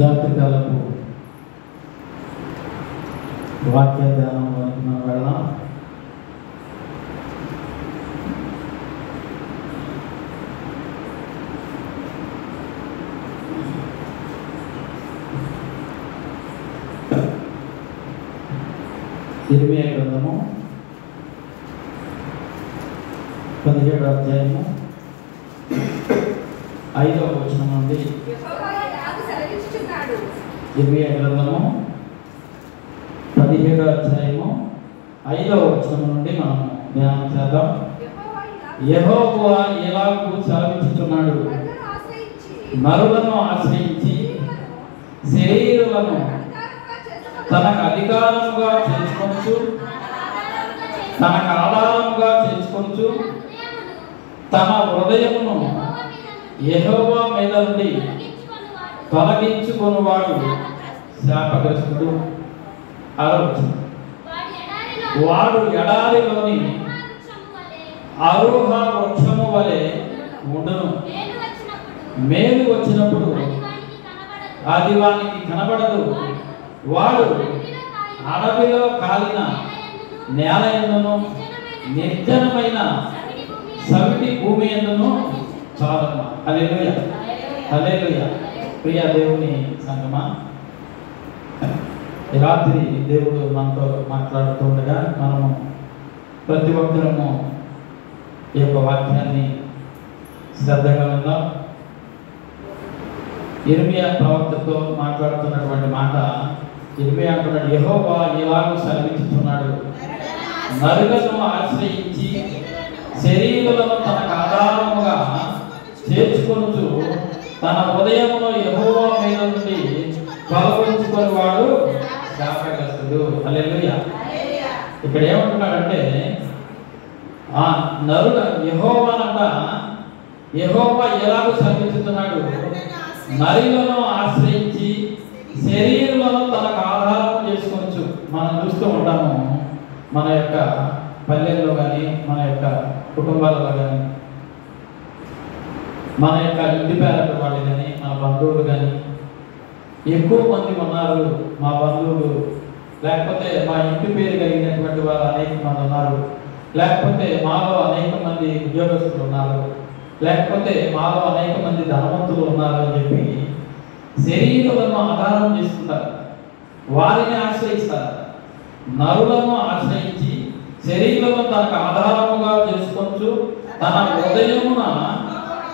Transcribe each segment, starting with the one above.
రాత్రికాలపు వాక్య ధ్యానంలోకి మనం వెళ్దాం. ఇర్మియా గ్రంథము 17వ అధ్యాయము 5వ వచనం నుండి. ఇర్మియా గ్రంథము 17వ అధ్యాయము 5వ వచనం నుండి మనం ధ్యానం చేద్దాం. యెహోవా ఎలాగూ సెలవిస్తున్నాడు, నరులను ఆశ్రయించి శరీరులను తనకు అధికారముగా చేసుకొనుచు తనకు ఆధారముగా చేసుకొనుచు తన హృదయమును యెహోవా మీద నుండి తొలగించుకొనువాడు శాపగ్రస్తుడు. వాడు ఎడారిలోని అరుహ వృక్షము వలె ఉండును. మేలు వచ్చినప్పుడు అది వానికి కనబడదు. వాడు అడవిలో కాలిన నేల యందును నిర్జనమైన సవిటి భూమి యందును చాలమ్మా. హల్లెలూయా, హల్లెలూయా. ప్రియ దేవుని సంగమా, రాత్రి దేవుడు మనతో మాట్లాడుతుండగా మనము ప్రతి ఒక్కరము ఈ యొక్క వాక్యాన్ని శ్రద్ధగా ఉందాం. ఇర్మియా ప్రవక్తతో మాట్లాడుతున్నటువంటి మాట, ఇర్మియా అంటున్నాడు, యెహోవా ఎలాగూ సెలవిస్తున్నాడు, నరులను ఆశ్రయించి శరీరులను తనకు ఆధారముగా చేర్చుకొనుచు తన హృదయములో యెహోవా మీద నుండి తొలగించుకొనివాడు శాపగ్రస్తుడు. హల్లెలూయా. ఇక్కడ ఏమంటున్నాడంటే, ఆ నరుల యెహోవానంట, యెహోవా ఎలాగూ సెలవిస్తున్నాడు, నరులను ఆశ్రయించి శరీరులను తనకు ఆధారం చేసుకోవచ్చు. మనం చూస్తూ ఉంటాము, మన యొక్క పల్లెల్లో కానీ మన యొక్క కుటుంబాలలో కానీ మన యొక్క ఇంటి పేరట వాళ్ళు కానీ మన బంధువులు కానీ ఎక్కువ మంది ఉన్నారు. మా బంధువులు లేకపోతే మా ఇంటి పేరు కలిగినటువంటి వారు అనేక మంది ఉన్నారు, లేకపోతే మాలో అనేక మంది ఉద్యోగస్తులు ఉన్నారు, లేకపోతే మాలో అనేక మంది ధనవంతులు ఉన్నారు అని చెప్పి శరీరులను ఆధారం చేసుకుంటారు, వారిని ఆశ్రయిస్తారు. నరులను ఆశ్రయించి శరీరులను తనకు ఆధారముగా చేసుకొచ్చు తన హృదయమున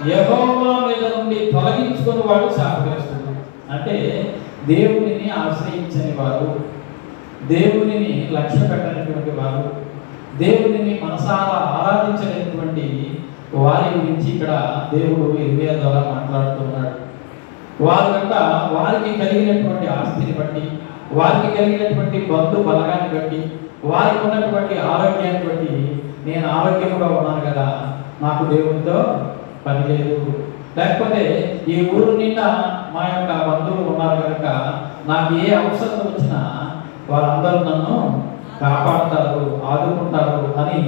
యెహోవా మీద నుండి తొలగించుకుని వాడు శాపగ్రస్తుడు. అంటే దేవునిని ఆశ్రయించని వారు, దేవునిని లక్ష్య పెట్టనటువంటి వారు, దేవునిని మనసారా ఆరాధించలేనటువంటి వారి గురించి ఇక్కడ దేవుడు ఇర్మియా ద్వారా మాట్లాడుతున్నాడు. వారికంట వారికి కలిగినటువంటి ఆస్తిని బట్టి, వారికి కలిగినటువంటి బంధు బలగాన్ని బట్టి, వారికి ఉన్నటువంటి ఆరోగ్యాన్ని బట్టి, నేను ఆరోగ్యంగా ఉన్నాను కదా, నాకు దేవునితో పని లేదు, లేకపోతే ఈ ఊరు నిండా మా యొక్క బంధువులు ఉన్నారు కనుక నాకు ఏ అవసరం వచ్చినా వారందరూ నన్ను కాపాడుతారు, ఆదుకుంటారు అని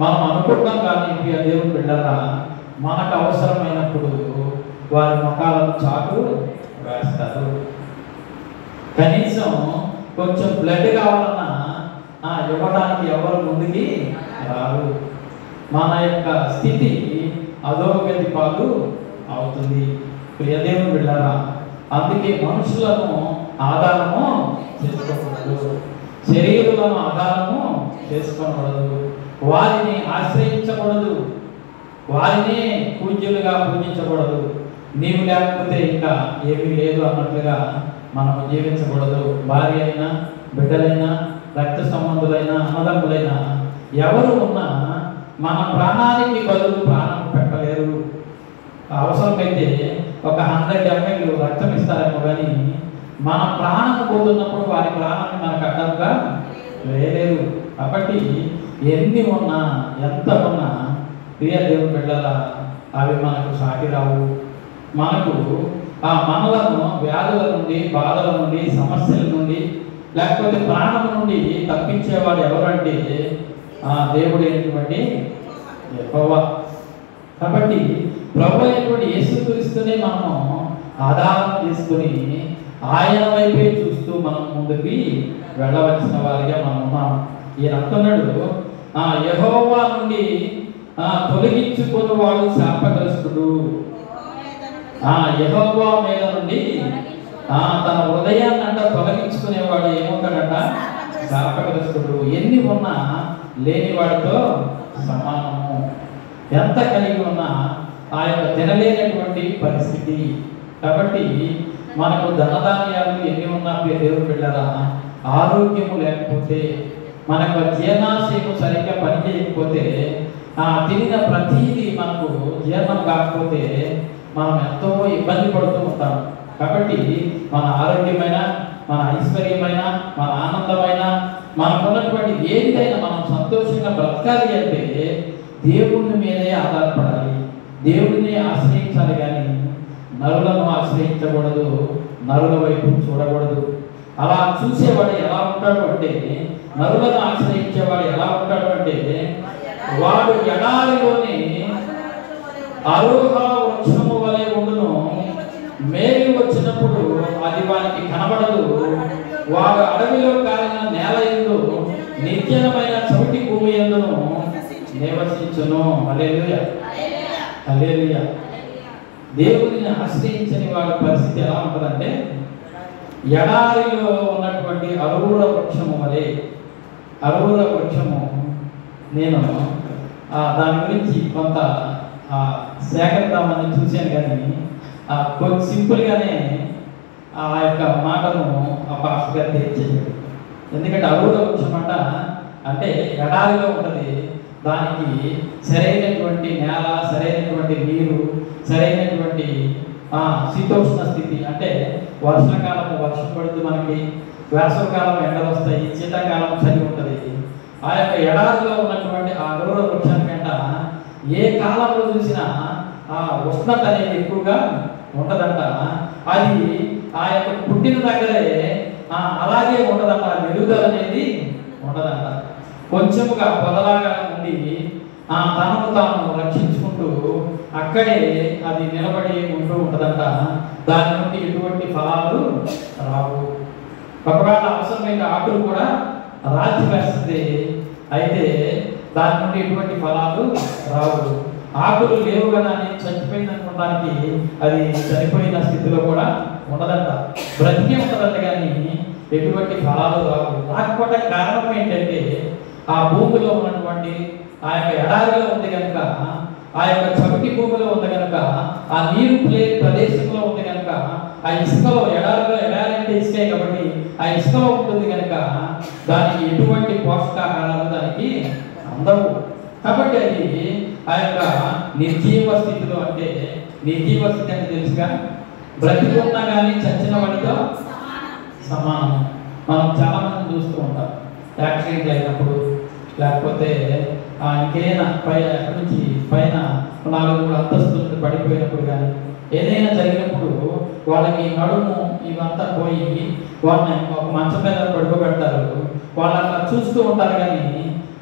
మనం అనుకుంటాం. కానీ ప్రియ దేవుని బిడ్డలారా, మనకు అవసరమైనప్పుడు వారి ముఖాలను చాటు వేస్తారు. కనీసం కొంచెం బ్లడ్ కావాలన్నా ఇవ్వడానికి ఎవరు ముందుకి రారు. మన యొక్క స్థితి అధోగతి పాలు అవుతుంది. ప్రియదేవుని బిడ్డలారా, అందుకే మనుషులను ఆధారము చేసుకోకూడదు, శరీరులను ఆధారము చేసుకోకూడదు, వారిని ఆశ్రయించకూడదు, వారిని పూజ్యులుగా పూజించకూడదు. నీవు లేకపోతే ఇంకా ఏమీ లేదు అన్నట్లుగా మనము జీవించకూడదు. భార్య అయినా, బిడ్డలైనా, రక్త సంబంధులైనా, అన్నదమ్ములైనా ఎవరు ఉన్నా మన ప్రాణానికి బదులు ప్రాణం పెట్టలేరు. అవసరమైతే ఒక 100 ml రక్తం ఇస్తారేమో కానీ మన ప్రాణం పోతున్నప్పుడు వారి ప్రాణాన్ని మనకు అడ్డంగా వేయలేరు. కాబట్టి ఎన్ని ఉన్నా, ఎంత ఉన్నా ప్రియ దేవుని బిడ్డల అవి మనకు సాటి రావు. మనకు ఆ మనలను వ్యాధుల నుండి, బాధల నుండి, సమస్యల నుండి, లేకపోతే ప్రాణం నుండి తప్పించేవాడు ఎవరంటే ఆ దేవుడైనటువంటి యెహోవా. కాబట్టి ప్రభు అయినటువంటి యేసుక్రీస్తునే మనము ఆధారం తీసుకుని ఆయన వైపే చూస్తూ మనం ముందుకి వెళ్ళవలసిన వారిగా మనం ఉన్నాం. ఈయన అంటున్నాడు, యెహోవా నుండి తొలగించుకుని వాడు శాపగ్రస్తుడు. యెహోవా మీద నుండి తన హృదయాన్ని అంట తొలగించుకునేవాడు ఏమవుతాడంట? శాపగ్రస్తుడు. ఎన్ని ఉన్నా లేని వాడితో సమానము. ఎంత కలిగి ఉన్నా ఆ యొక్క తినలేనటువంటి పరిస్థితి. కాబట్టి మనకు ధనధాన్యాలు ఎన్ని ఉన్నా దేవుడు బిడ్డరా, ఆరోగ్యము లేకపోతే, మనకు జీర్ణాశయము సరిగ్గా పనిచేయకపోతే, తినిన ప్రతీది మనకు జీర్ణం కాకపోతే మనం ఎంతో ఇబ్బంది పడుతూ ఉంటాం. కాబట్టి మన ఆరోగ్యమైన, మన ఐశ్వర్యమైన, మన ఆనందమైన, మనకున్నటువంటి ఏదైనా మనం సంతోషంగా బ్రతకాలి అంటే దేవుని మీదే ఆధారపడాలి, దేవుడిని ఆశ్రయించాలి. కానీ నరులను ఆశ్రయించకూడదు, నరుల వైపు చూడకూడదు. అలా చూసేవాడు ఎలా ఉంటాడు అంటే, నరులను ఆశ్రయించేవాడు ఎలా ఉంటాడు అంటే, వాడు ఎడారిలోని అరోహ వృక్షము వలె ఉండును. మేలు వచ్చినప్పుడు అది వానికి కనబడదు. వాడు అడవిలో కాలిన నేల యందు, నిర్జనమైన చవిటి భూమి యందును నివసించును. హల్లెలూయా, హల్లెలూయా. దేవుడిని ఆశ్రయించని వాడి పరిస్థితి ఎలా ఉంటుందంటే, ఎడారిలో ఉన్నటువంటి అరూర వృక్షము వలె. అరూర వృక్షము, నేను దాని గురించి కొంత సేకరిద్దామని చూశాను, కానీ కొంచెం సింపుల్గానే ఆ యొక్క మాటను ఆ పాస్టర్ గారు తెచ్చేసాడు. ఎందుకంటే అరూర వృక్షం అంటే ఎడారిలో ఉంటుంది. దానికి సరైనటువంటి నేల, సరైనటువంటి నీరు, సరైనటువంటి శీతోష్ణ స్థితి. అంటే వర్షాకాలం వర్షం పడుతుంది మనకి, వేసవకాలం ఎండలు వస్తాయి, శీతాకాలం చలి ఉంటుంది. ఆ యొక్క ఎడారిలో ఉన్నటువంటి ఆ అరూర వృక్షానికంట ఏ కాలంలో చూసినా ఆ ఉష్ణత అనేది ఎక్కువగా ఉండదంట. అది ఆ యొక్క పుట్టిన దగ్గరే అలాగే ఉండదంట. ఎదుగుదల అనేది ఉండదంట. కొంచెముగా పొదలాగా ఉండి తనను తాను రక్షించుకుంటూ అక్కడే అది నిలబడి ఉంటూ ఉంటుందంట. దాని నుండి ఎటువంటి ఫలాలు రావు. ఒకవేళ అవసరమైన ఆకులు కూడా రాల్చి వేస్తుంది, అయితే దాని నుండి ఎటువంటి ఫలాలు రావు. ఆకులు లేవు కదా అని చచ్చిపోయింది అనుకోవడానికి అది చనిపోయిన స్థితిలో కూడా ఉండదంట, బ్రతికి ఉంటుందంట. కానీ ఎటువంటి ఫలాలు రావు. రాకపోతే కారణం ఏంటంటే, ఆ భూమిలో ఉన్నటువంటి ఆ యొక్క ఎడారిలో ఉంది కనుక, ఆ యొక్క చవిటి భూమిలో ఉంది కనుక, ఆ నీరు ప్రదేశంలో ఉంది కనుక, ఆ ఇసుకలో, ఎడారిలో, ఎడారి అంటే ఇసుకే కాబట్టి ఆ ఇసుకలో ఉంటుంది కనుక దానికి ఎటువంటి పోషకాహారాలు దానికి అందవు. కాబట్టి అది ఆ యొక్క నిర్జీవ స్థితిలో, అంటే నిర్జీవ స్థితి అంటే తెలుసుగా, బ్రతికున్నా కానీ చచ్చిన వాడితో సమానం. మనం చాలా మంది చూస్తూ ఉంటాం, యాక్సిడెంట్ అయినప్పుడు, లేకపోతే ఇంకేనా ఎక్కడి నుంచి పైన 4-3 అంతస్తులు పడిపోయినప్పుడు, కానీ ఏదైనా జరిగినప్పుడు వాళ్ళకి నడుము ఇవంతా పోయి వాళ్ళని ఒక మంచం మీద పడుకోబెడతారు. వాళ్ళు అట్లా చూస్తూ ఉంటారు, కానీ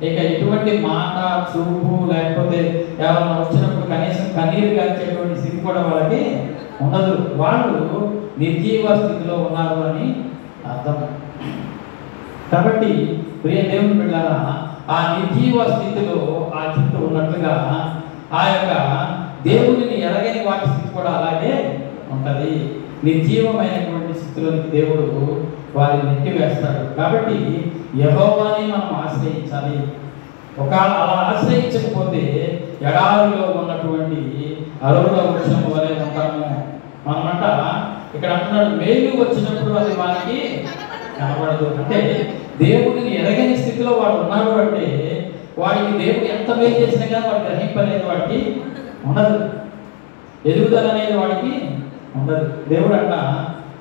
ఇక ఎటువంటి మాట, చూపు, లేకపోతే ఎవరైనా వచ్చినప్పుడు కనీసం కన్నీరు కాల్చేటువంటి స్థితి కూడా వాళ్ళకి ఉండదు. వాళ్ళు నిర్జీవ స్థితిలో ఉన్నారు అని అర్థం. కాబట్టి ప్రియ దేవుని బిడ్డలారా, ఆ నిర్జీవ స్థితిలో ఆ చుట్టూ ఉన్నట్లుగా ఆ యొక్క దేవుడిని ఎరగని వాటి స్థితి కూడా అలాగే ఉంటుంది. నిర్జీవమైనటువంటి స్థితిలోనికి దేవుడు వారిని నెట్టివేస్తాడు. కాబట్టి యెహోవాని మనం ఆశ్రయించాలి. ఒకవేళ అలా ఆశ్రయించకపోతే ఎడారిలో ఉన్నటువంటి అరూర వృక్షం వలె ఉంటాము మనమంట. ఇక్కడ అంటున్నాడు, మేలు వచ్చినప్పుడు అది వారికి కనబడదు. అంటే దేవుడిని ఎరగని స్థితిలో వాడు ఉన్నాడు అంటే వాడికి దేవుడు ఎంత మేలు చేసినా కానీ వాడు గ్రహింపలేదు, వాడికి ఉండదు. ఎదుగుదల అనేది వాడికి ఉండదు. దేవుడు అంట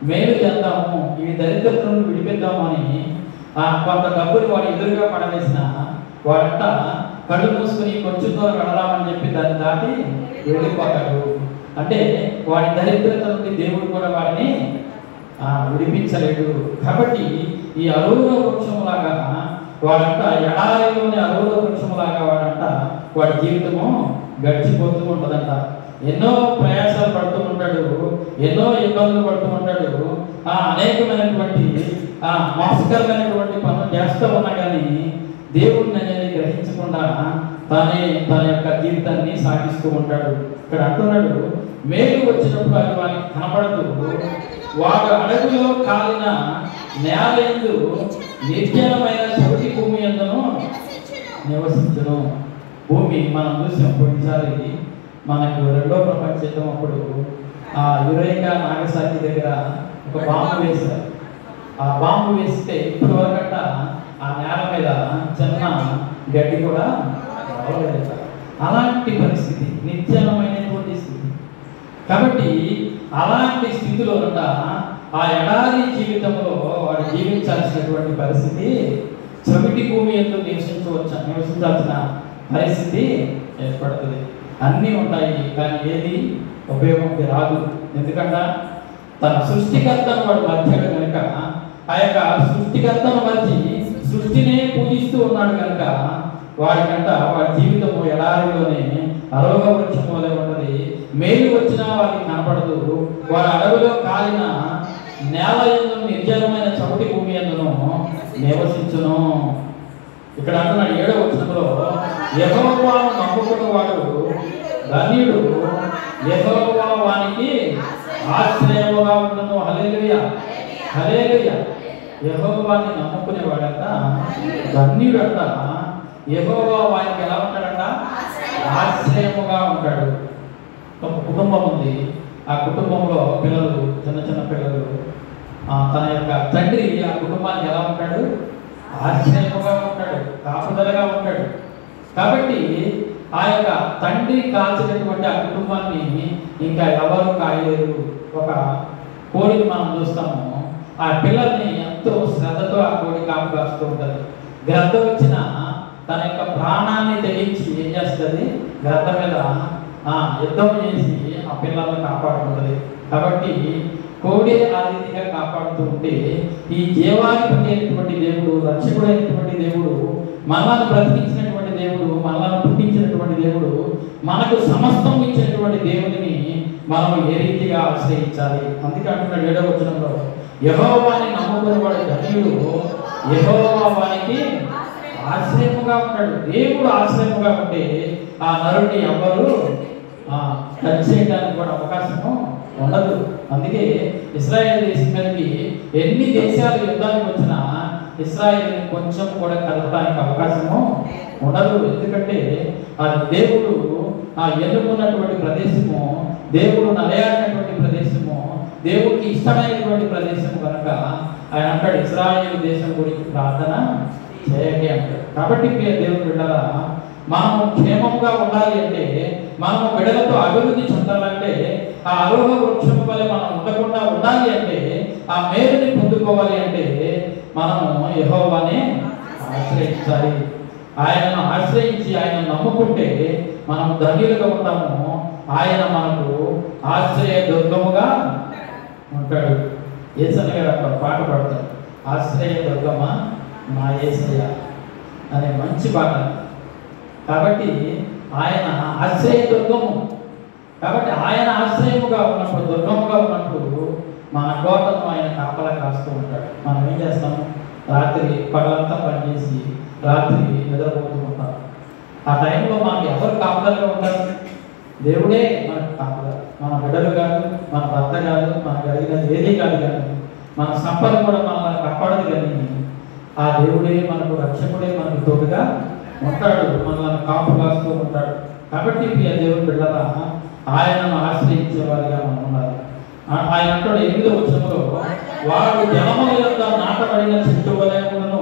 మేలు చేద్దాము, ఈ దరిద్రతను విడిపిద్దాము అని కొంత డబ్బుని వాడు ఎదురుగా పడవేసిన వాడంట కళ్ళు మూసుకుని కొంచెం దూరం వెళదామని చెప్పి దాన్ని దాటి వెళ్ళిపోతాడు. అంటే వాడి దరిద్రత నుండి దేవుడు కూడా వాడిని విడిపించలేడు. కాబట్టి ఈ అరూర వృక్షములాగా వాడంట, ఎడారిలోని అరూర వృక్షములాగా వాడంట వాడి జీవితము గడిచిపోతూ ఉంటుందంట. ఎన్నో ప్రయాసాలు పడుతూ ఉంటాడు, ఎన్నో ఇబ్బందులు పడుతూ ఉంటాడు. అనేకమైనటువంటి మోసకరమైనటువంటి పనులు చేస్తూ ఉన్నా కానీ దేవుడిని అనేది గ్రహించకుండా తన యొక్క జీవితాన్ని సాగిస్తూ ఉంటాడు. ఇక్కడ అంటున్నాడు, మేలు వచ్చినప్పుడు అది వానికి కనపడదు, వాడు అడవిలో కాలిన నేలందు నిర్జనమైన చవిటి భూమి యందును నివసించును. భూమి మనం చూసాం పోయినసారి మనకు రెండో ప్రపంచ యుద్ధం అప్పుడు యురేకా నాగసాకి దగ్గర ఒక బాంబు వేశారు. ఆ బాంబు వేస్తే ఇప్పటి వరకట ఆ నేల మీద చిన్న గడ్డి కూడా రావలేదు. అలాంటి పరిస్థితి, నిర్జనమైనటువంటి స్థితి. కాబట్టి అలాంటి స్థితిలో ఆ ఎడారి జీవితంలో వాడు జీవించాల్సినటువంటి పరిస్థితి, చవిటి భూమి యందు నివసించాల్సిన పరిస్థితి ఏర్పడుతుంది. అన్నీ ఉంటాయి కానీ ఏది ఉపయోగంకి రాదు. ఎందుకంటే తన సృష్టికర్తను వాడు మర్చాడు కనుక, ఆ యొక్క సృష్టికర్తను మర్చి సృష్టినే పూజిస్తూ ఉన్నాడు కనుక వాడి జీవితము ఎడారిలోనే అరోగ వృక్షం వలె ఉన్నది. మేలు వచ్చినా వాడికి కనపడదు, వాడు అడవిలో కాలిన నేల యందు నిర్జనమైన చవిటి భూమి యందును నివసించును. ఇక్కడ అంటున్నాడు 7వ వచనంలో, యెహోవాను నమ్ముకున్నవాడు ధన్యుడు, యెహోవా వానికి ఆశ్రయముగా ఉండును. హల్లెలూయా, హల్లెలూయా. యెహోవాని నమ్ముకునేవాడంట ధన్యుడంట. యెహోవా వానికి ఎలా ఉంటాడంట? ఆశ్రయముగా ఉంటాడు. ఒక కుటుంబం ఉంది, ఆ కుటుంబంలో పిల్లలు, చిన్న చిన్న పిల్లలు, తన యొక్క తండ్రి ఆ కుటుంబానికి ఎలా ఉంటాడు? ఆశ్రయముగా ఉంటాడు, కాపుదలగా ఉంటాడు. కాబట్టి ఆ యొక్క తండ్రి కాల్చినటువంటి ఆ కుటుంబాన్ని ఇంకా ఎవరు కాయలేరు. ఒక కోడిని మనం చూస్తాము, ఆ పిల్లల్ని ఎంతో శ్రద్ధతో ఆ కోడి కాపు కాస్తూ ఉంటుంది. గ్రద్ద వచ్చిన తన యొక్క ప్రాణాన్ని తెగించి ఏం చేస్తుంది? గ్రద్ద మీద యుద్ధం చేసి ఆ పిల్లల్ని కాపాడుకుంటుంది. కాబట్టి కోడి ఆ రీతిగా కాపాడుతూ ఉంటే, ఈ జీవాధిపతి అయినటువంటి దేవుడు, రక్షకుడైనటువంటి దేవుడు, మనల్ని బ్రతికించినటువంటి దేవుడు, మనల్ని పుట్టించినటువంటి దేవుడు, మనకు సమస్తం ఇచ్చినటువంటి దేవుడిని మనం ఏ రీతిగా ఆశ్రయించాలి? అందుకే అంటున్నాడు 7వ వచనంలో, యెహోవాని నమ్ముకునేవాడు ధన్యుడు, యెహోవా వానికి ఆశ్రయముగా ఉంటాడు. దేవుడు ఆశ్రయముగా ఉంటే ఆ నరుడిని ఎవ్వరు టచ్ చేయడానికి కూడా అవకాశము ఉండదు. అందుకే ఇశ్రాయేల్ దేశం మీదకి ఎన్ని దేశాలు యుద్ధానికి వచ్చినా ఇశ్రాయేల్ని కొంచెం కూడా కలపడానికి అవకాశము ఉండదు. ఎందుకంటే అది దేవుడు ఎన్నుకున్నటువంటి ప్రదేశము, దేవుడు నలయాడినటువంటి ప్రదేశము, దేవుడికి ఇష్టమైనటువంటి ప్రదేశం కనుక ఆయన అంటాడు, ఇశ్రాయేల్ దేశం గురించి ప్రార్థన చేయండి అంటాడు. కాబట్టి దేవుడు బిడ్డలా, మనము క్షేమంగా ఉండాలి అంటే, మనము బిడ్డలతో అభివృద్ధి చెందాలంటే, ఆ అరోహ వృక్షం వల్ల మనం ఉండకుండా ఉండాలి అంటే, ఆ మేలుని పొందుకోవాలి అంటే మనము యెహోవానే ఆశ్రయించాలి. ఆయనను ఆశ్రయించి ఆయన నమ్ముకుంటే మనం ధన్యులుగా ఉంటాము. ఆయన మనకు ఆశ్రయ దుర్గముగా ఉంటాడు. యేసయ్య గారు అక్కడ పాట పాడతారు, ఆశ్రయ దుర్గమ మా యేసయ్య అనే మంచి పాట. కాబట్టి ఆయన ఆశ్రయ దుర్గము. కాబట్టి ఆయన ఆశ్రయముగా ఉన్నప్పుడు, దుర్గముగా ఉన్నప్పుడు మన కోటను ఆయన కాపలా కాస్తూ ఉంటాడు. మనం ఏం చేస్తాం? రాత్రి పగలంతా పనిచేసి రాత్రి నిద్రపోతూ ఉంటాం. ఆ టైంలో మనకి ఎవరు కాపలాగా ఉంటారు? దేవుడే మనకు కాపలా. మన బిడ్డలు కాదు, మన భర్త కాదు, మనకు కలిగినది ఏదీ కాదు, కానీ మన సంపద కూడా మనల్ని కాపాడదు. కానీ ఆ దేవుడే మనకు రక్షకుడే, మనకు తోడుగా ఉంటాడు, మనల్ని కాపు కాస్తూ ఉంటాడు. కాబట్టి ప్రియ దేవుని బిడ్డల, ఆయనను ఆశ్రయించే వారిగా మనం ఉండాలి. ఆయన అంటాడు 8వ వచనంలో, వాడు జలముల యొద్ద నాటబడిన చెట్టు వలె ఉండును,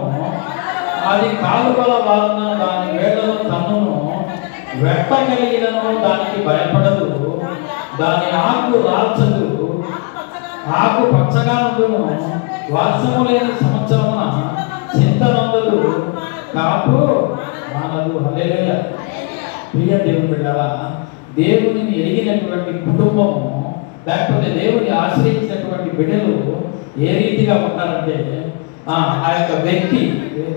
అది కాలువల వలన దాని వేళ్లను తన్నును, వెట్ట కలిగినను దానికి భయపడదు, దాని ఆకు రాల్చదు, ఆకు పచ్చగా ఉండును, వర్షము లేని సంవత్సరమున చింతనందులు, కాపు మానదు. హల్లెలూయా. ప్రియ దేవుని బిడ్డలారా, దేవునిని ఎరిగినటువంటి కుటుంబము, లేకపోతే దేవుని ఆశ్రయించినటువంటి బిడ్డలు ఏ రీతిగా ఉంటారంటే, ఆ యొక్క వ్యక్తి,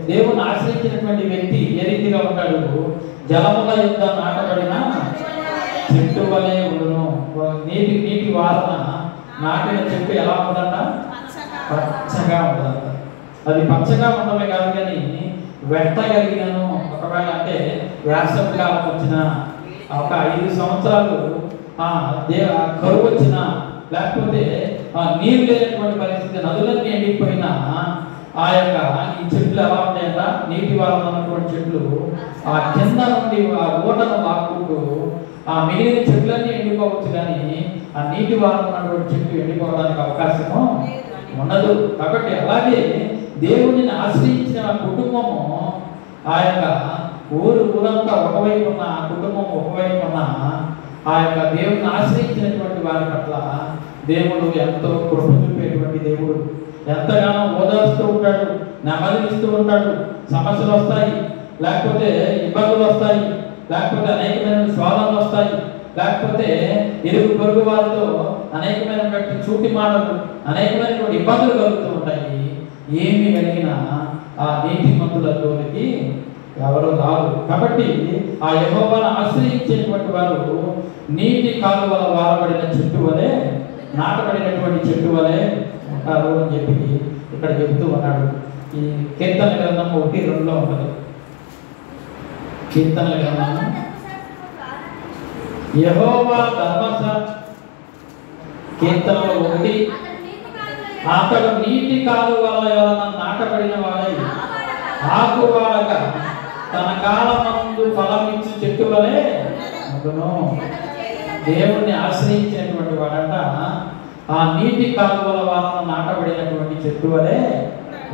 దేవుని ఆశ్రయించినటువంటి వ్యక్తి ఏ రీతిగా ఉంటాడు? జలముల యొద్ద నాటబడిన చెట్టు వలె ఉండును. నీటి వారన నాటిన చెట్టు ఎలా ఉంటుందంట? పచ్చగా ఉండదంట. అది పచ్చగా ఉండమే కాదు కానీ వెట్టగలిగినను, ఒకవేళ అంటే వేసవి కాలం వచ్చిన ఒక 5 సంవత్సరాలు కరువు వచ్చిన, లేకపోతే నీరు లేనటువంటి పరిస్థితి, నదులన్నీ ఎండిపోయినా ఆ యొక్క ఈ చెట్లు ఎలా ఉంటాయంట, నీటి వలన ఉన్నటువంటి చెట్లు ఆ కింద నుండి ఆ ఊటను లాక్కుంటూ ఆ మిగిలిన చెట్లన్నీ ఎండిపోవచ్చు, కానీ ఆ నీటి వలన ఉన్నటువంటి చెట్టు ఎండిపోవడానికి అవకాశము ఉండదు. కాబట్టి అలాగే దేవుడిని ఆశ్రయించిన కుటుంబము, ఆ యొక్క ఊరంతా ఒకవైపు ఉన్న ఆ కుటుంబం ఒకవైపు ఉన్న ఆ యొక్క దేవుడిని ఆశ్రయించినటువంటి వారి పట్ల దేవుడు ఎంతో కృప చూపేటువంటి దేవుడు. ఎంతగానో ఓదార్స్తూ ఉంటాడు, నెమ్మదిస్తూ ఉంటాడు. సమస్యలు వస్తాయి, లేకపోతే ఇబ్బందులు వస్తాయి, లేకపోతే అనేకమైన స్వాదాలు వస్తాయి, లేకపోతే ఇరుగు పొరుగు వారితో అనేకమైనటువంటి చూటి మాటలు, అనేకమైనటువంటి ఇబ్బందులు కలుగుతూ ఉంటాయి. ఏమి కలిగినా ఆ నీతిమంతులలోనికి ఎవరు రారు. కాబట్టి ఆ యెహోవాను ఆశ్రయించేటువంటి వారు నీటి కాలువల వారబడిన చెట్టు వలె, నాటబడినటువంటి చెట్టు వలె ఉంటారు అని చెప్పి ఇక్కడ చెబుతూ ఉన్నాడు. ఈ కీర్తన గ్రంథం 1:2 ఉంటుంది. కీర్తన గ్రంథము యెహోవా ధర్మశాస్త్ర కీర్తనలో 1, అతడు నీటి కాలువల నాటబడిన వాడై ఆకువాడగా తన కాలమందు ఫలమిచ్చు చెట్టు వలె ఉండును. దేవుణ్ణి ఆశ్రయించినటువంటి వాడంట ఆ నీటి కాలువల వలన నాటబడినటువంటి చెట్టు వలె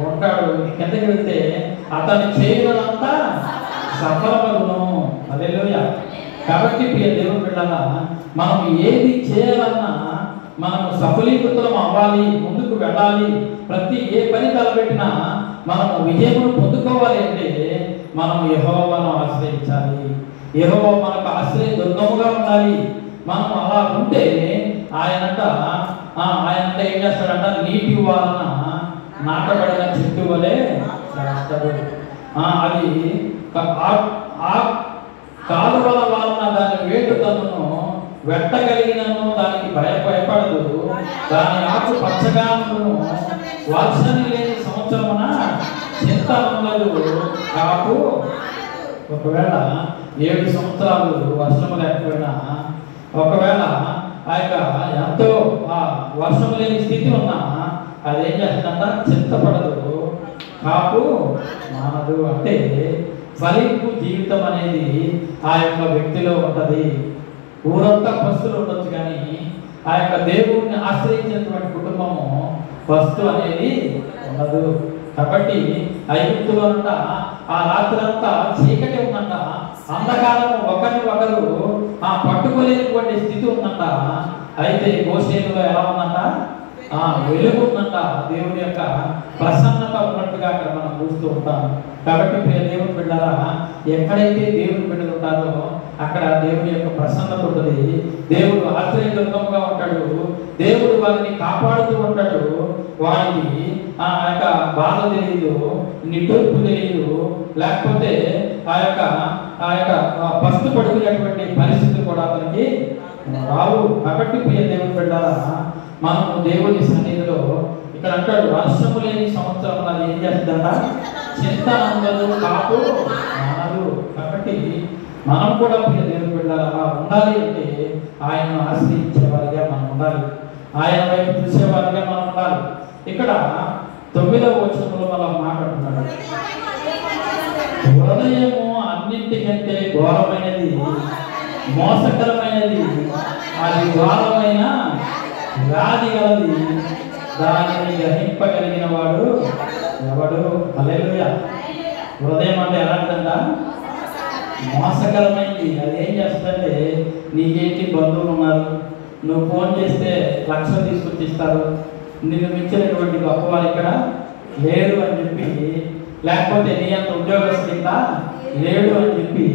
ఉంటాడు. కిందకి వెళ్తే అతని చేయడంతా సఫలమగును. హల్లెలూయా. కాబట్టి ప్రియ దేవుని బిడ్డలారా, మనం ఏది చేయాలన్నా మనము సఫలీకృతం అవ్వాలి, ముందుకు వెళ్ళాలి. ప్రతి ఏ పని తలపెట్టినా మనము విజయమును పొందుకోవాలి అంటే మనము యెహోవాను ఆశ్రయించాలి. యెహోవా మనకు ఆశ్రయ దుర్గముగా ఉండాలి. మనం అలా ఉంటే ఆయనంట ఏం చేస్తాడంట, నీటి వలన నాటబడిన చెట్టు వలె చేస్తాడు. అది కాలువల వలన దాని వేటు తనను వెట్టగలిగినను దానికి భయపడదు. దాని ఆకు పచ్చగా ఉండును. వర్షం లేని సంవత్సరమున చింత ఉండదు. కాపు ఒకవేళ 7 సంవత్సరాలు వర్షము లేకపోయినా, ఒకవేళ ఆ యొక్క ఎంతో వర్షం లేని స్థితి ఉన్నా అదేం చేస్తుందంట, చింతపడదు, కాపు మానదు. అంటే ఫలింపు జీవితం అనేది ఆ యొక్క వ్యక్తిలో ఉంటుంది. ఊరంతా పస్తులు ఉండొచ్చు, కానీ ఆ యొక్క దేవుడిని ఆశ్రయించినటువంటి కుటుంబము పస్తు అనేది ఉండదు. కాబట్టి ఐగుప్తులో అంట ఆ రాత్రంతా చీకటి ఉందంట, అంధకారము ఒకరిని ఒకరు పట్టుకోలేనటువంటి స్థితి ఉందంట. అయితే గోషేనులో ఎలా ఉందంట, వెలుగు ఉందంట. దేవుని యొక్క ప్రసన్నత ఉన్నట్టుగా అక్కడ మనం చూస్తూ ఉంటాం. కాబట్టి ప్రియ దేవుని బిడ్డలారా, ఎక్కడైతే దేవుని బిడ్డలు ఉంటారో అక్కడ దేవుని యొక్క ప్రసన్నత ఉంటుంది. దేవుడు ఆశ్రయదుర్గంగా ఉంటాడు. దేవుడు వారిని కాపాడుతూ ఉంటాడు. వారికి ఆ యొక్క బాధ తెలియదు, నిట్టూర్పు తెలియదు, లేకపోతే ఆ యొక్క పస్తు పడుకునేటువంటి పరిస్థితులు కూడా అతనికి రావు. కాబట్టి ప్రియ దేవుని బిడ్డలారా, మనము దేవుని సన్నిధిలో ఇక్కడ అంటాడు, వర్షము లేని సంవత్సరం అది ఏం చేస్తుందంట, చింత అందదు, కాపు మానదు. కాబట్టి మనం కూడా ప్రియ దేవుని బిడ్డలారా ఉండాలి అంటే ఆయనను ఆశ్రయించేవారిగా మనం ఉండాలి, ఆయన వైపు చూసేవారిగా మనం ఉండాలి. ఇక్కడ 9వ వచనంలో మనం మాట్లాడుతున్నాడు, హృదయము అన్నింటికంటే ఘోరమైనది, మోసకరమైనది, అది ఘోరమైన వ్యాధి గలది, దానిని గ్రహింపగలిగిన వాడు ఎవడు? హల్లెలూయా. హృదయం అంటే ఎలాంటిదంట, మోసకరమైంది. అది ఏం చేస్తుందంటే, నీకేంటి బంధువులు ఉన్నారు, నువ్వు ఫోన్ చేస్తే లక్షలు తీసుకొచ్చి ఇస్తారు, నిన్ను మించినటువంటి గొప్పవారు ఇక్కడ లేరు అని చెప్పి, లేకపోతే నీ అంత ఉద్యోగస్తులు ఇక్కడ లేడు అని చెప్పి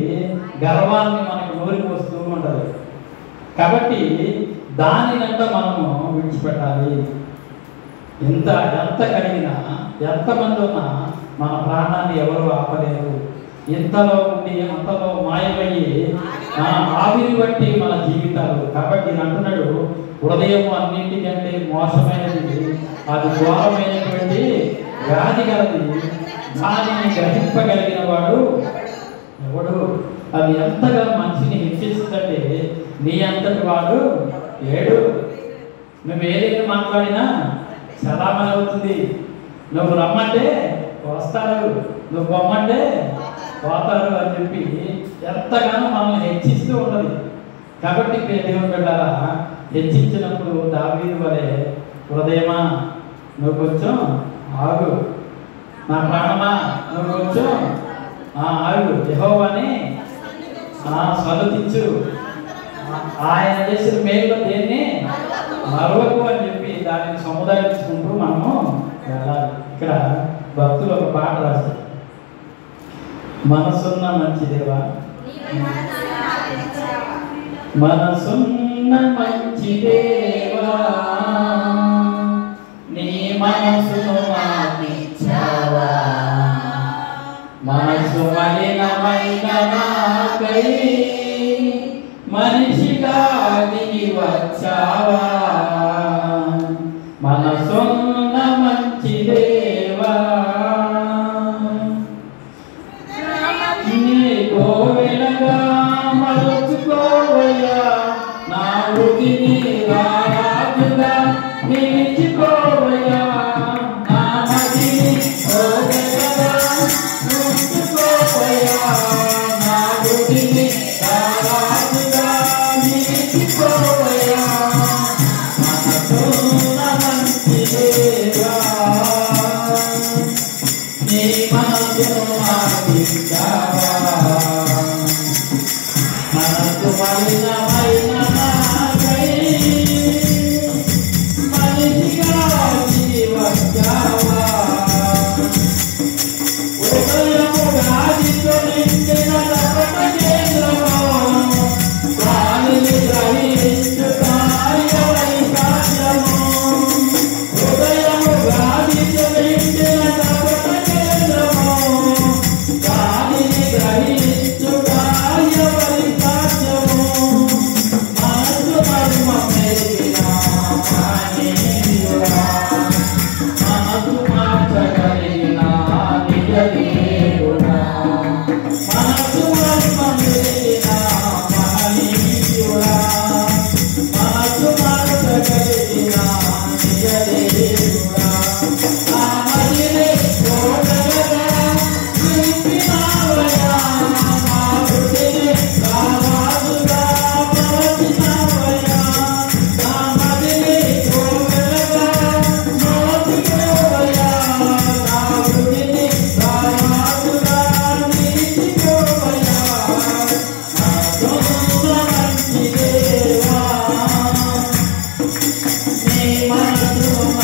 గర్వాన్ని మనకు నోరికి వస్తూ ఉంటుంది. కాబట్టి దానినంతా మనము విడిచిపెట్టాలి. ఎంత కలిగినా, ఎంతమంది ఉన్నా మన ప్రాణాన్ని ఎవరు ఆపలేరు. ఇంతలో ఉండి అంతలో మాయమయ్యి ఆవిరి బట్టి మన జీవితాలు. కాబట్టి అంటున్నాడు, హృదయం అన్నింటికంటే మోసమైనది, అది ఘోరమైనటువంటి వ్యాధి కలది. దానిని గ్రహింపగలిగిన వాడు ఎవడు? అది ఎంతగా మనిషిని హింసిస్తుందంటే నీ అంతటి వాడు ఏడు. నువ్వు ఏదైనా మాట్లాడినా చలామణి అవుతుంది. నువ్వు రమ్మంటే వస్తారు, నువ్వు పొమ్మంటే పోతారు అని చెప్పి ఎంతగానో మనల్ని హెచ్చిస్తూ ఉన్నది. కాబట్టి దేవుని బిడ్డలారా, హెచ్చించినప్పుడు దావీదు వలె హృదయమా నువ్వు కొంచెం ఆగు, నా ప్రాణమా నువ్వు కొంచెం ఆగు, యెహోవాని స్వగతించు, ఆయన చేసిన మేలులో దేన్ని మరవకు అని చెప్పి దానిని సముదాయించుకుంటూ మనము వెళ్ళాలి. ఇక్కడ భక్తులు ఒక పాట రాశారు, మనసున్న మంచి దేవా, మనసున్న మంచి దేవా, నీ మనసును మాకిచ్చావా, మనసు మలినమైన నాకై మనిషిగా దిగి వచ్చావా, మనసున్న మంచి దేవా, నీ కోవెలగా మలుచుకోవయ్యా, నా వృత్తిని రాజుగా నిలిచిపోవయ్యా, నా మదిని కోవెలగా ఉంచుకోవయ్యా, నా వృత్తిని రాజుగా నిలిచిపోవయ్యా, మనసున్న మంచి దేవా, నీ మనసును మాకిచ్చావా, మనసు మలినమైన నాకై మనిషిగా దిగి వచ్చావా, ఉదయము గాలితో నిండిన తపన కేంద్రము, దానిని గ్రహించుతాయి సాధ్యము, ఉదయము గాలితో నిండిన తపన కేంద్రము, దానిని గ్రహించుతాయి సాధ్యము, మనసు మర్మ మెరిగిన మహనీయుడా, మనసు మార్చగలిగిన నిజ దేవుడా, మనసు మర్మ మెరిగిన మహనీయుడా, మనసు మార్చగలిగిన నిజ దేవుడా, నా మదిని కోటగా నిలిపినావయ్యా, నా వృత్తిని రాజుగా మలచినావయ్యా, నా మదిని కోటగా మలచిపోవయ్యా, నా వృత్తిని రాజుగా నిలిచిపోవయ్యా, మనసున్న మంచి దేవా, నీ మనసును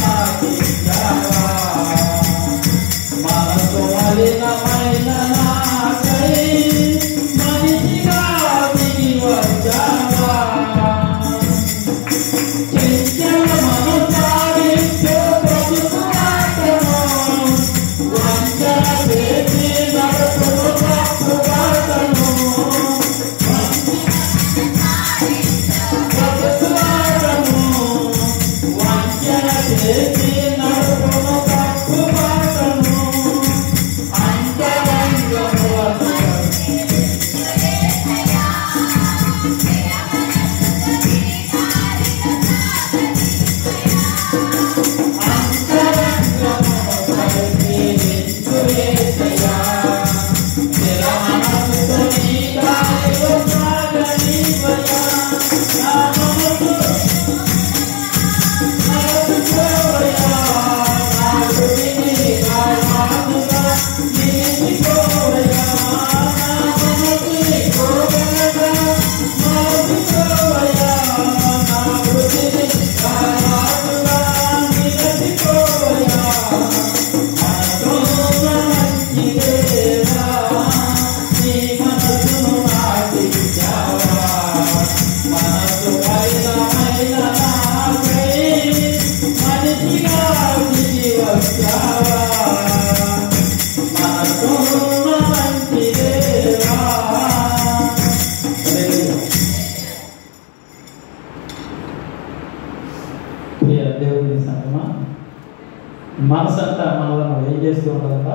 మనసు అంతా మనల్ని ఏం చేస్తూ ఉంటుందంట?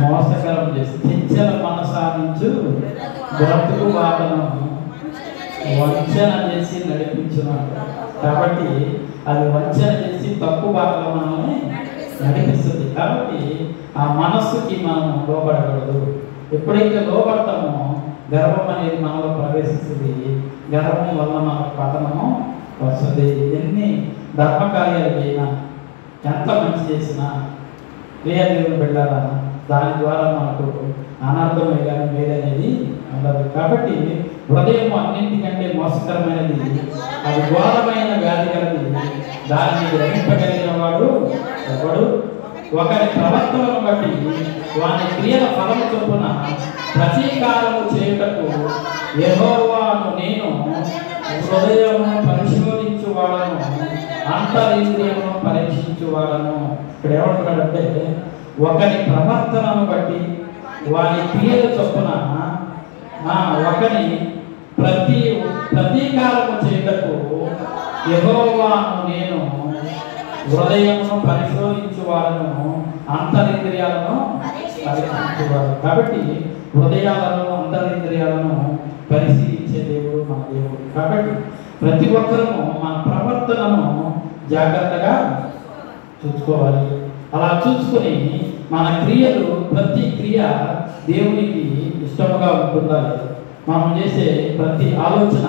మోసకరం చేసి చెంచల మనసాగించు బ్రతుకు వాదనం వంచన చేసి నడిపించున్నాడు. కాబట్టి అది వంచన చేసి తప్పు బాటలో మనల్ని నడిపిస్తుంది. కాబట్టి ఆ మనస్సుకి మనం లోపడకూడదు. ఎప్పుడైతే లోపడతామో గర్వం అనేది మనలో ప్రవేశిస్తుంది. గర్వం వల్ల మనకు పతనము వస్తుంది. ఎన్ని ధర్మకార్యాలు చేసినా, ఎంత మంచి చేసినా, దేవుని బిడ్డారా, దాని ద్వారా మనకు అనార్థమే కానీ మేలనేది ఉండదు. కాబట్టి హృదయం అన్నింటికంటే మోసకరమైనది, అది ఘోరమైన వ్యాధి కలది. దాన్ని గ్రహింపగలిగిన వాడు ఎవడు? ఒకరి ప్రవర్తనను బట్టి వాని క్రియల ఫలము చొప్పున ప్రతీకారము చేయుటకు యెహోవాను నేను హృదయమును పరిశోధించువాడను, అంతరింద్రియమును పరీక్షించువాడను. ఇక్కడ ఏమంటున్నాడంటే, ఒకరి ప్రవర్తనను బట్టి వాని క్రియల చొప్పున ఒకని ప్రతీకారము చేయుటకు యెహోవాను నేను హృదయమును పరిశోధించువాడను, అంతరింద్రియాలను పరీక్షించువాడు. కాబట్టి హృదయాలను అంతరింద్రియాలను పరిశీలించే దేవుడు మన దేవుడు. కాబట్టి ప్రతి ఒక్కరూ మన ప్రవర్తనను జాగ్రత్తగా చూసుకోవాలి. అలా చూసుకుని మన క్రియలు, ప్రతి క్రియ దేవునికి ఇష్టముగా ఉంటుందా లేదా, మనం చేసే ప్రతి ఆలోచన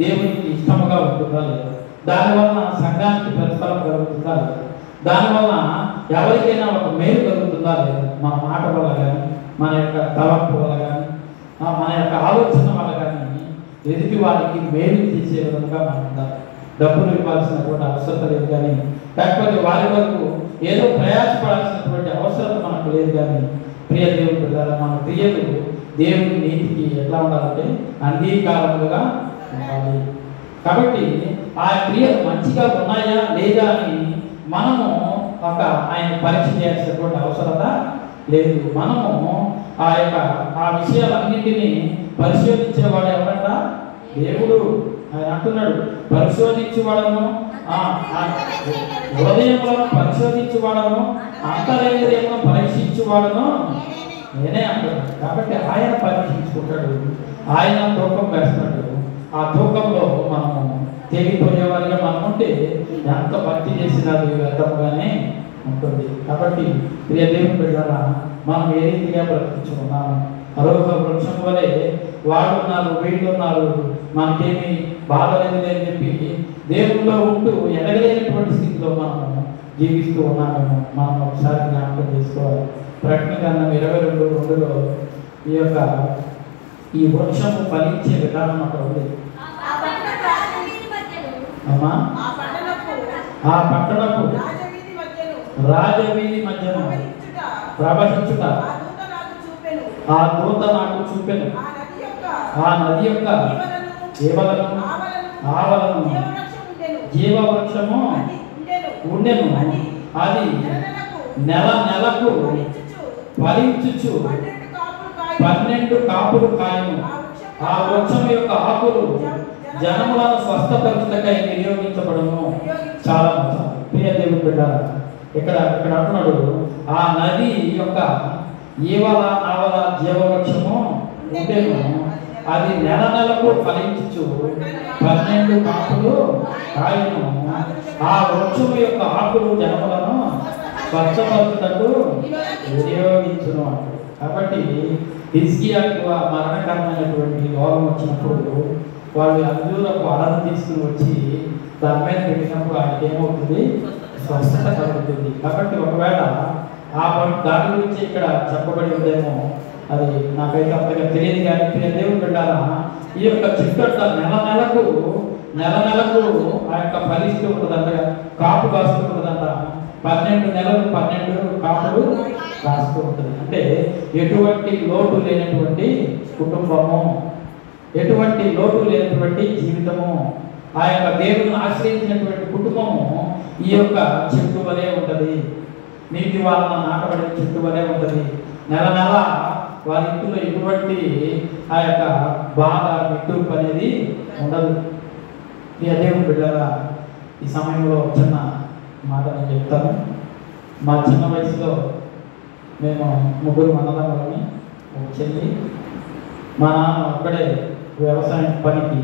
దేవునికి ఇష్టముగా ఉంటుందా లేదా, దానివల్ల సంఘానికి ప్రతిఫలం కలుగుతుందా లేదా, దానివల్ల ఎవరికైనా ఒక మేలు కలుగుతుందా లేదా, మన మాట వల్ల కానీ, మన యొక్క తలంపు వల్ల కానీ, మన యొక్క ఆలోచన వల్ల కానీ ఎదుటి వారికి మేలు చేసే విధంగా మనం ఉండాలి. డబ్బులు ఇవ్వాల్సినటువంటి అవసరం లేదు కానీ, లేకపోతే వారి వరకు ఏదో ప్రయాసపడాల్సినటువంటి అవసరం మనకు లేదు కానీ, ప్రియ దేవుడు పిల్లల మన క్రియలు దేవుని నీతికి ఎట్లా ఉండాలంటే అంగీకారములుగా ఉండాలి. కాబట్టి ఆ క్రియలు మంచిగా ఉన్నాయా లేదా అని మనము ఆయన పరీక్ష చేయాల్సినటువంటి అవసరత లేదు. మనము ఆ విషయాలన్నింటినీ పరిశోధించేవాడు ఎవరంట? దేవుడు. ఆయన అంటున్నాడు, పరిశోధించువాడను, హృదయంలో పరిశోధించువాడను, అంతరింద్రియమును పరీక్షించువాడను నేనే అంటున్నాడు. కాబట్టి ఆయన పరీక్షించుకుంటాడు, ఆయన తూకం వేస్తాడు. ఆ తూకంలో మనము తెగిపోయేవారిగా మనం ఉంటే ఎంత భక్తి చేసినా అది వ్యర్థముగానే ఉంటుంది. కాబట్టి ప్రియ దేవుని బిడ్డలారా, మనం ఏ రీతిగా బ్రతికించుకున్నాము? అరోగ వృక్షం వలె వాళ్ళు ఉన్నారు, వీళ్ళు ఉన్నారు, మనకేమి బాధ లేదు అని చెప్పి దేవుల్లో ఉంటూ ఎదగలేనటువంటి స్థితిలో మనము జీవిస్తూ ఉన్నాము. మనం ఒకసారి జ్ఞాపకం చేసుకోవాలి. ప్రకటన గ్రంథం 22:2లో ఈ వృక్షము ఫలించే విధానం అక్కడ ఉంది. అమ్మా, ఆ పట్టణపు రాజవీధి మధ్యను ప్రవహించుట ఆ దూత నాకు చూపెను. ఆ నది యొక్క జీవలను ఆవలను జీవవృక్షము ఉండెను. అది నెలకు ఫలించుచు 12 కాపులు కాయను. ఆ వృక్షం యొక్క ఆకులు జనములను స్వస్థపరచుటకై వినియోగించబడును. చాలా మంచి ప్రియ దేవుని బిడ్డ, ఇక్కడ అంటున్నాడు, ఆ నది యొక్క ఈవల ఆవల జీవవృక్షము ఉండెను. అది నెలకు ఫలించుచు 12 కాపులు కాయను. ఆ వృక్షము యొక్క ఆకులు జనములను స్వచ్ఛపరచుటకు వినియోగించును అంటాడు. కాబట్టి హిజ్కియాకు మరణకరమైనటువంటి రోగం వచ్చినప్పుడు వాళ్ళు అంజూరపు అరను తీసుకుని వచ్చి దాని మీద పెట్టినప్పుడు ఆయనకి ఏమవుతుంది? స్వస్థత కలుగుతుంది. కాబట్టి ఒకవేళ దాని గురించి ఇక్కడ చెప్పబడి ఉందేమో, అది నాకైతే అంతగా తెలియదు కానీ ప్రియ దేవుని బిడ్డలారా, ఈ యొక్క చెట్టు నెలకు ఆ యొక్క ఫలిస్తూ ఉంటుందంట, కాపు కాస్తూ ఉంటుందంట. 12 నెలలు 12 కాపులు కాస్తూ ఉంటుంది. అంటే ఎటువంటి లోటు లేనటువంటి కుటుంబము, ఎటువంటి లోటు లేనటువంటి జీవితము, ఆ యొక్క దేవుని ఆశ్రయించినటువంటి కుటుంబము ఈ యొక్క చెట్టు వలె ఉంటుంది. నీటి వాళ్ళ నాటబడిన చెట్టు వలె ఉంటుంది. నెల వారి ఇంట్లో ఎటువంటి ఆ యొక్క బాధ నిట్టూర్పు అనేది ఉండదు. ఈ దేవుని బిడ్డలారా, ఈ సమయంలో చిన్న మాట నేను చెప్తాను. మా చిన్న వయసులో మేము ముగ్గురు అన్నదమ్ములని, ఒక చెల్లి. మా నాన్న ఒక్కడే వ్యవసాయం పనికి,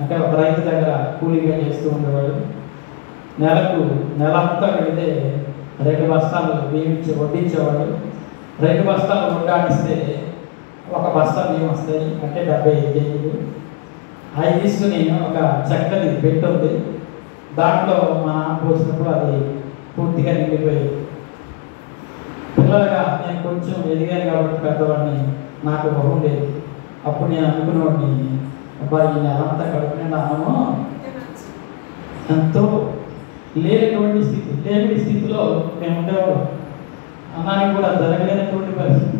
అంటే ఒక రైతు దగ్గర కూలీగా చేస్తూ ఉండేవాడు. నెలంతా వెళితే 2 బస్తాలు బియ్యం వడ్డించేవాడు. 2 బస్తాలు వడ్డాడిస్తే 1 బస్తా బియ్యం వస్తాయి, అంటే 75 కేజీలు. అవి తీసుకుని ఒక చక్కటి పెట్టుంది, దాంట్లో మా నాన్న పోసినప్పుడు అది పూర్తిగా నిండిపోయేది. పిల్లలుగా నేను కొంచెం ఎదిగాను కాబట్టి పెద్దవాడిని, నాకు ఉండేది. అప్పుడు నేను అనుకునేవాడిని, అబ్బాయి ఈ నెలంతా కడుపునిండా అన్నము ఎంతో లేనటువంటి స్థితిలో మేము ఉండేవాళ్ళం. అన్నానికి కూడా జరగలేనటువంటి పరిస్థితి.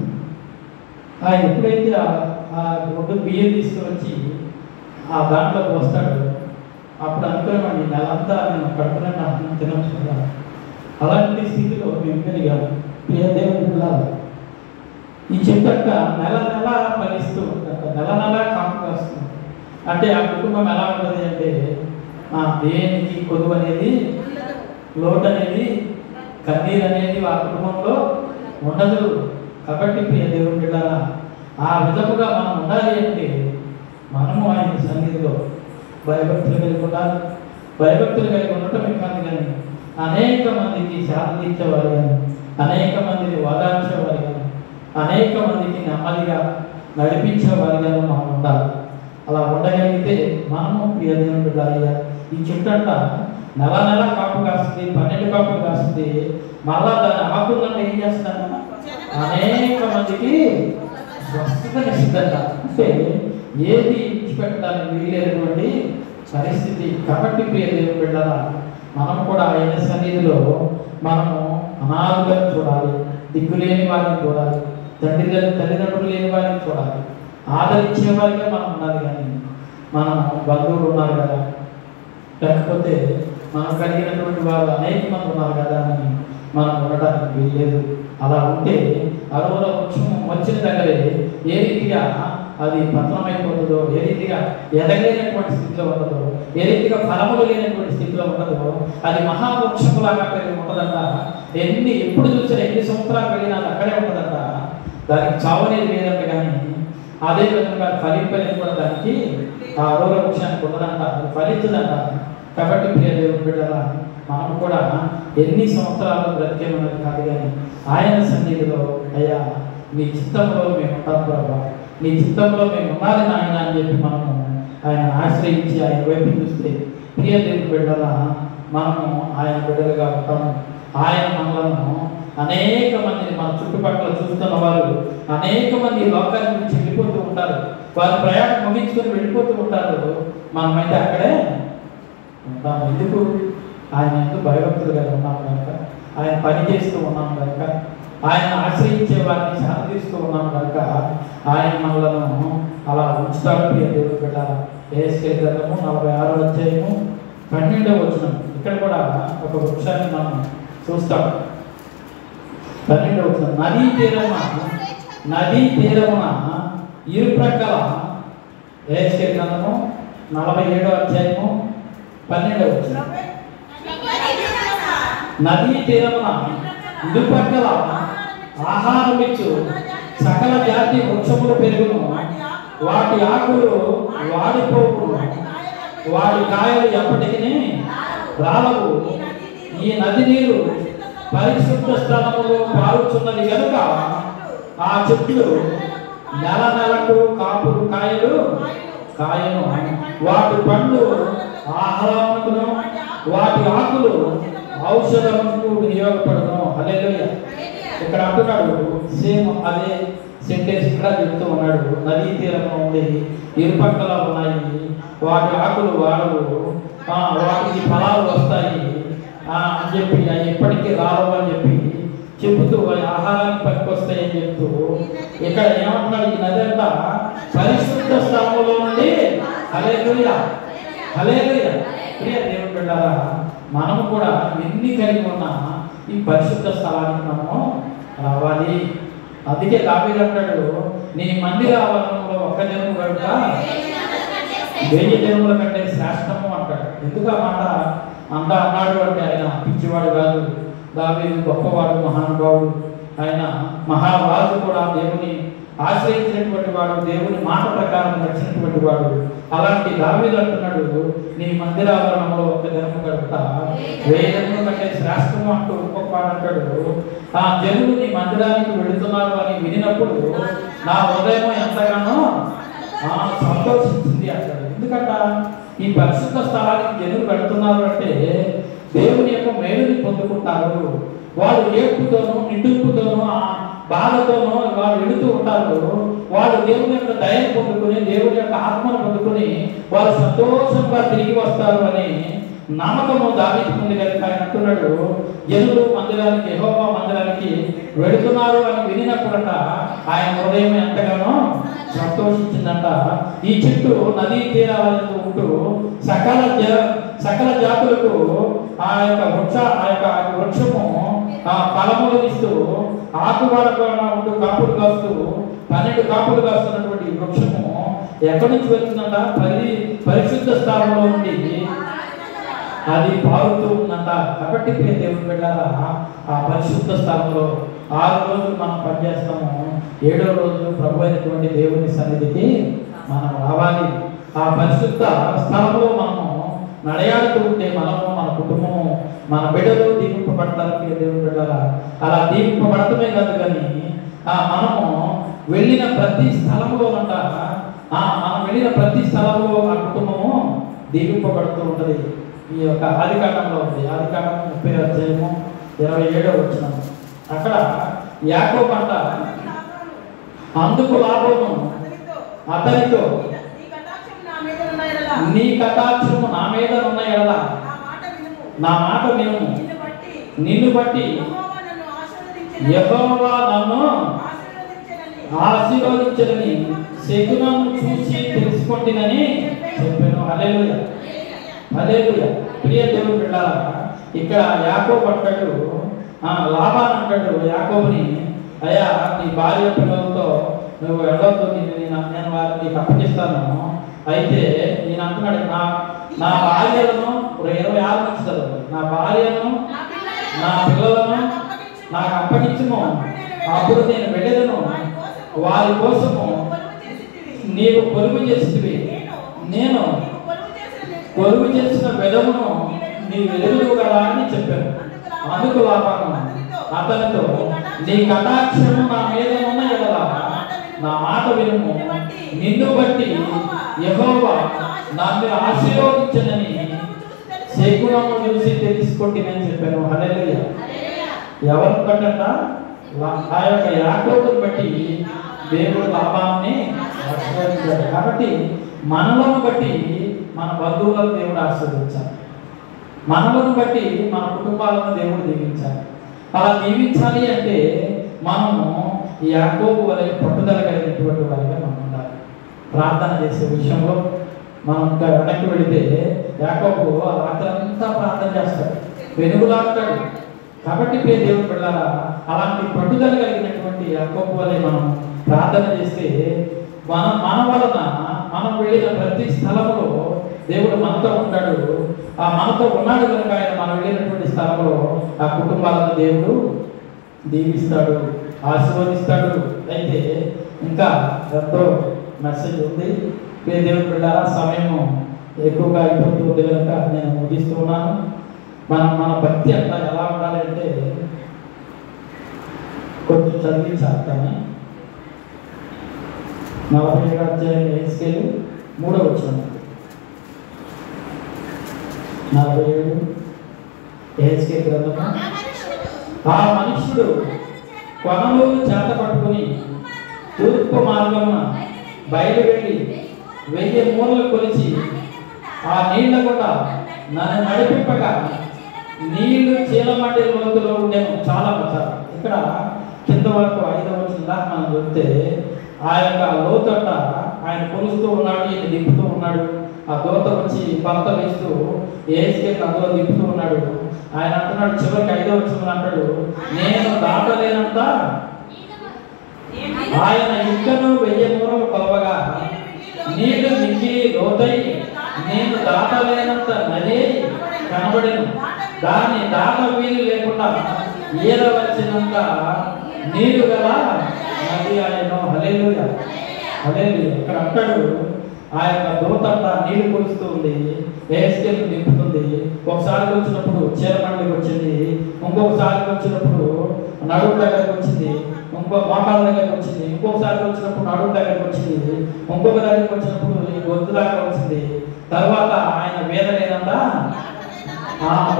ఆయన ఎప్పుడైతే ఆ ఒడ్డు బియ్యం తీసుకువచ్చి ఆ దాంట్లోకి వస్తాడు, అప్పుడు అనుకునేవాడిని నెలంతా నేను కడుపునిండా అన్నం తినొచ్చు కదా. అలాంటి స్థితిలో మేము పెరిగాము. దేవుడు ఈ చెట్టక్క నెల ఫలిస్తూ ఉంటుంది, నెల కాపు వస్తుంది. అంటే ఆ కుటుంబం ఎలా ఉంటుంది అంటే, దేనికి కొదువు అనేది, లోటు అనేది, కన్నీరు అనేది ఆ కుటుంబంలో ఉండదు. కాబట్టి ప్రియ దేవుని బిడ్డలారా, ఆ విధముగా మనం ఉండాలి అంటే మనము ఆయన సన్నిధిలో భయభక్తులు కలిగి ఉండాలి. భయభక్తులు కలిగి ఉండటమే కాదు కానీ అనేక మందికి శాంతించేవారు కానీ, అనేక మందిని ఓదార్చేవారు కానీ, అనేక మందికి నెమ్మదిగా నడిపించేవారుగా మనం ఉండాలి. అలా ఉండగలిగితే మనము ప్రియ దేవుని బిడ్డలారా, ఈ చెట్టంట నెల కాపు కాస్తుంది, 12 కాపులు కాస్తుంది. మళ్ళా దాని ఆకులను ఏం చేస్తాను, అనేక మందికి స్వస్థతనిస్తుందంట. అంటే ఏది ఇచ్చిపెట్టడానికి వీలైనటువంటి పరిస్థితి. కాబట్టి ప్రియ దేవుని బిడ్డలారా, మనం కూడా ఆయన సన్నిధిలో మనము అనాథులను చూడాలి, దిక్కులేని వారిని చూడాలి, తల్లిదండ్రులు లేని వారిని చూడాలి, ఆదరించే వారిగా మనం ఉండాలి. కానీ మనం బంధువులు ఉన్నారు కదా, లేకపోతే మనం కలిగినటువంటి వారు అనేక మంది ఉన్నారు కదా అని మనం ఉండడానికి వీల్లేదు. అలా ఉంటే అరువుల వృక్షం వచ్చిన దగ్గరే ఏ రీతిగా అది పతనమైపోతుందో, ఏ రీతిగా ఎదగలేనటువంటి స్థితిలో ఉండదో, ఏ రీతిగా ఫలములు లేనటువంటి స్థితిలో ఉండదో, అది మహావృక్షములాగా పెరిగి ఉంటుందంట. ఎప్పుడు చూసినా, ఎన్ని సంవత్సరాలు వెళ్ళినా అది అక్కడే ఉంటుందంట. దానికి చావనేది లేదంట. కానీ అదే విధంగా ఫలింపలేదు కూడా దానికి ఆ అరువుల వృక్షానికి ఉండదంట, అది ఫలించదంట. కాబట్టి ప్రియ దేవుని బిడ్డలారా, మనం కూడా ఎన్ని సంవత్సరాలు బ్రతికేమన్నది కాదు కానీ ఆయన సన్నిధిలో, అయ్యా నీ చిత్తంలో మేము ఉంటాం ప్రభా, నీ చిత్తంలో మేము ఉండాలి నాయన అని చెప్పి మనము ఆయన ఆశ్రయించి ఆయన వైపు చూస్తే ప్రియ దేవుని బిడ్డలారా, మనము ఆయన బిడ్డలుగా ఉంటాము. ఆయన మనలను అనేక మందిని మన చుట్టుపక్కల చూస్తున్న వారు అనేక మంది లోకాల నుంచి వెళ్ళిపోతూ ఉంటారు. వారి ప్రయాణం ముగించుకొని వెళ్ళిపోతూ ఉంటారు. మనమైతే అక్కడే ఉంటాము. ఎందుకు? ఆయన ఎందుకు భయభక్తులుగా ఉన్నాము కనుక, ఆయన పని చేస్తూ ఉన్నాము కనుక, ఆయన ఆశ్రయించే వారిని శాంతిస్తూ ఉన్నాము కనుక ఆయన మనలను అలా ఉంచుతాడు. ప్రియ దేవుని బిడ్డలారా, యెహెజ్కేలు గ్రంథము 46వ అధ్యాయము 12వ వచనం. ఇక్కడ కూడా ఒక వృక్షాన్ని మనం చూస్తాం. 12వ వచనం, నదీ తీరమున ఇరుప్రక్కల, యెహెజ్కేలు గ్రంథము 47వ అధ్యాయము 12వ వచనం, నదీ తీరమున ఇరుప్రక్కల ఆహారమిచ్చు సకల జాతి వృక్షములు పెరుగును, వాటి ఆకులు వాడిపోవును, వాటి కాయలు ఎప్పటికీ రాలవు. ఈ నది నీరు పరిశుద్ధ స్థలములో పారుచున్నది కనుక ఆ చెట్లు నెలకు కాపులు కాయను, వాటి పండ్లు ఆహారమును, వాటి ఆకులు ఔషధముకు వినియోగపడను. హల్లెలూయా. ఇక్కడ అంటున్నాడు, సేమ్ అదే సెంటెన్స్ ఇక్కడ చెప్తూ ఉన్నాడు. నదీ తీరంలో ఉండి ఇరుపక్కల ఉన్నాయి, వాటి ఆకులు వాడవు, వాటికి ఫలాలు వస్తాయి అని చెప్పి, అవి ఎప్పటికీ రావు అని చెప్పి చెబుతూ, ఆహారానికి పనికొస్తాయి అని చెప్తూ ఇక్కడ ఏమంటున్నాడు, ఈ నది అంతా పరిశుద్ధ స్థలంలో నుండి. హల్లెలూయా, హల్లెలూయా. ప్రియ దేవుని బిడ్డలారా, మనము కూడా ఎన్ని కలిగి ఉన్నా ఈ పరిశుద్ధ స్థలానికి మనము రావాలి. అందుకే దావీదు అంటాడు, నీ మందిర ఆవరణంలో ఒక్క జనము కనుక 1000 జనముల కంటే శ్రేష్టము అంటాడు. ఎందుకు ఆ మాట అంతా అన్నాడు అంటే, ఆయన పిచ్చి పిచ్చివాడు కాదు. దావీదు గొప్పవాడు, మహానుభావుడు. ఆయన మహారాజు కూడా, దేవుని ఆశ్రయించినటువంటి వాడు, దేవుని మాట ప్రకారం నడిచినటువంటి వాడు. అలాంటి దావీదు అంటున్నాడు, నీ మందిరావరణంలో ఒక దినము గడుపుతా 1000 దినముల కంటే శ్రేష్టము అంటూ ఇంకొక వాడు అంటాడు, ఆ జనులు నీ మందిరానికి వెళుతున్నారు అని వినినప్పుడు నా హృదయం ఎంతగానో సంతోషించింది అంటాడు. ఎందుకంట ఈ పరిశుద్ధ స్థలానికి జనులు వెళుతున్నారు అంటే దేవుని యొక్క మేలుని పొందుకుంటారు. వాళ్ళు ఏడుపుతోనూ నిండుపుతోనూ బాధతోనూ వాళ్ళు వెళుతూ ఉంటారు. వాళ్ళు దేవుని యొక్క దయను పొందుకుని, దేవుని యొక్క ఆత్మను పొందుకుని వాళ్ళు సంతోషంగా తిరిగి వస్తారు అని నమ్మకము దావీదుకు ఉంది కనుక ఆయన అంటున్నాడు, జనులు మందిరానికి, యెహోవా మందిరానికి వెళుతున్నారు అని వినినప్పుడంట ఆయన హృదయం ఎంతగానో సంతోషించిందంట. ఈ చెట్టు నదీ తీరాలను ఉంటూ సకల జాతులకు ఆ యొక్క వృక్షము ఫలములు ఇస్తూ ఆకువాడకుండా ఉంటూ కాపులు కాస్తూ 12 కాపులు కాస్తున్నటువంటి వృక్షము ఎక్కడి నుంచి వెళ్తుందంట? పరిశుద్ధ స్థానంలో నుండి అది పారుతూ ఉందంట. కాబట్టి ప్రియ దేవుని బిడ్డలారా, ఆ పరిశుద్ధ స్థానంలో 6 రోజులు మనం పనిచేస్తాము. 7వ రోజు ప్రభు అయినటువంటి దేవుని సన్నిధికి మనం రావాలి. ఆ పరిశుద్ధ స్థలంలో మనము నడయాడుతూ ఉంటే మనము, మన కుటుంబము, మన బిడ్డలు దీవింపబడతారు. ప్రియ దేవుని బిడ్డలారా, అలా దీవింపబడటమే కాదు కానీ మనము వెళ్ళిన ప్రతి స్థలంలో మనం వెళ్ళిన ప్రతి స్థలంలో ఆ కుటుంబము దీవింపబడుతూ ఉంటుంది. ఈ యొక్క ఆదికాండంలో ఉంది. ఆదికాండం 30వ అధ్యాయము 27వ వచనం. అక్కడ యాకోబు అంట, అందుకు లాభము అతనితో నీ కటాక్షము నా మీద ఉన్న ఎడల నా మాట వినుము, నిన్ను బట్టి యెహోవా నన్ను ఆశీర్వదించదని శకునము చూసి తెలుసుకుంటునని చెప్పాను. హల్లెలూయా, హల్లెలూయా. ప్రియ దేవుని బిడ్డలారా, ఇక్కడ యాకోబు అంటాడు, లాబాను అంటాడు యాకోబుని, అయ్యా నీ భార్య పిల్లలతో నువ్వు వెళ్ళొద్దు, నేను వారిని నీకు అప్పగిస్తాను. అయితే నేను అంటున్నాడు, నా భార్యలను 26 నుంచి చదువు, నా భార్యను నా పిల్లలను నాకు అప్పగించుము, అప్పుడు నేను వెళ్ళేదను వారి కోసము నీవు కొలువు చేసివి, నేను కొలువు చేసిన విధమును నీ వెలుగు కదా అని చెప్పాను. అందుకు లాభాను అతనితో నీ కటాక్షము నా మీద ఉన్న ఎడల నా మాట వినుము, నిన్ను బట్టి యెహోవా నన్ను ఆశీర్వదించనని శకునము చూసి తెలుసుకుంటునని చెప్పాను. హల్లెలూయా. ఎవరిని బట్టంట? ఆ యొక్క యాకోబుని బట్టి దేవుడు లాభాన్ని ఆశీర్వదించాడు. కాబట్టి మనలను బట్టి మన బంధువులను దేవుడు ఆశీర్వదించాలి, మనలను బట్టి మన కుటుంబాలను దేవుడు దీవించాలి. అలా దీవించాలి అంటే మనము ఈ యాకోబు వలె పట్టుదల కలిగినటువంటి వారిగా మనం ఉండాలి. ప్రార్థన చేసే విషయంలో మనం ఇంకా వెనక్కి వెళితే యాకోబు ఆ రాత్రంతా ప్రార్థన చేస్తాడు, వెనుగులాడతాడు. కాబట్టి దేవుడు బిడ్డలారా, అలాంటి పట్టుదల కలిగినటువంటి యాకోబు వలె మనం ప్రార్థన చేస్తే మన వలన మనం వెళ్ళిన ప్రతి స్థలంలో దేవుడు మనతో ఉంటాడు. ఆ మనతో ఉన్నాడు కనుక ఆయన మనం వెళ్ళినటువంటి స్థలంలో ఆ కుటుంబాలను దేవుడు దీవిస్తాడు, ఆశీర్వదిస్తాడు. అయితే ఇంకా ఎంతో మెసేజ్ ఉంది. దేవుడు బిడ్డలారా, సమయం ఎక్కువగా అయిపోతుంది కనుక నేను ముగిస్తున్నాను. మన భక్తి అంతా ఎలా ఉండాలి అంటే కొంచెం చదివించాలి. కానీ 47వ అధ్యాయం ఎహెజ్కేలు 3వ వచనం, 47 ఎహెజ్కేలు గ్రంథము. ఆ మనుష్యుడు కొనలు చేత పట్టుకుని తూర్పు మార్గమున బయలు వెళ్ళి 1000 మూరలు కొలిచి ఆ నీళ్ల కూడా నన్ను నడిపింపగా నీళ్లు చీలమండి లోతులో ఉండేమో. చాలా వచ్చారు ఇక్కడ కింద వరకు 5వ వచనం దాకా మనం చూస్తే ఆ యొక్క లోతట ఆయన కొలుస్తూ ఉన్నాడు, ఈయన దింపుతూ ఉన్నాడు. ఆ దోత వచ్చి కొలత వేస్తూ ఎహెజ్కేలు అందులో దింపుతూ ఉన్నాడు. ఆయన అంటున్నాడు చివరికి 5వ వచనం అంటాడు, నేను దాటలేనంత ఆయన ఇంకను 1000 మూరలు కొలవగా నీళ్లు మింగి లోతై నేను దాటలేనంత నది కనబడేను. దాన్ని దాట వీలు లేకుండా ఏదవలసినంత నీరు గల నది ఆయన. హల్లెలూయా హల్లెలూయా. ఇక్కడ అంటాడు ఆ యొక్క దూత నీళ్లు కురుస్తూ ఉంది, ఏస్కేలు నింపుతుంది. ఒకసారి వచ్చినప్పుడు చీరమండలికి వచ్చింది, ఇంకొకసారి వచ్చినప్పుడు నడుము దగ్గరకు వచ్చింది, ఇంకో మోకాళ్ళ దగ్గరకు వచ్చింది, ఇంకొకసారి వచ్చినప్పుడు నడుము దగ్గరకు వచ్చింది, ఇంకొక దగ్గరకు వచ్చినప్పుడు గొంతు దాకా వచ్చింది. తర్వాత ఆయన వేదలేనంత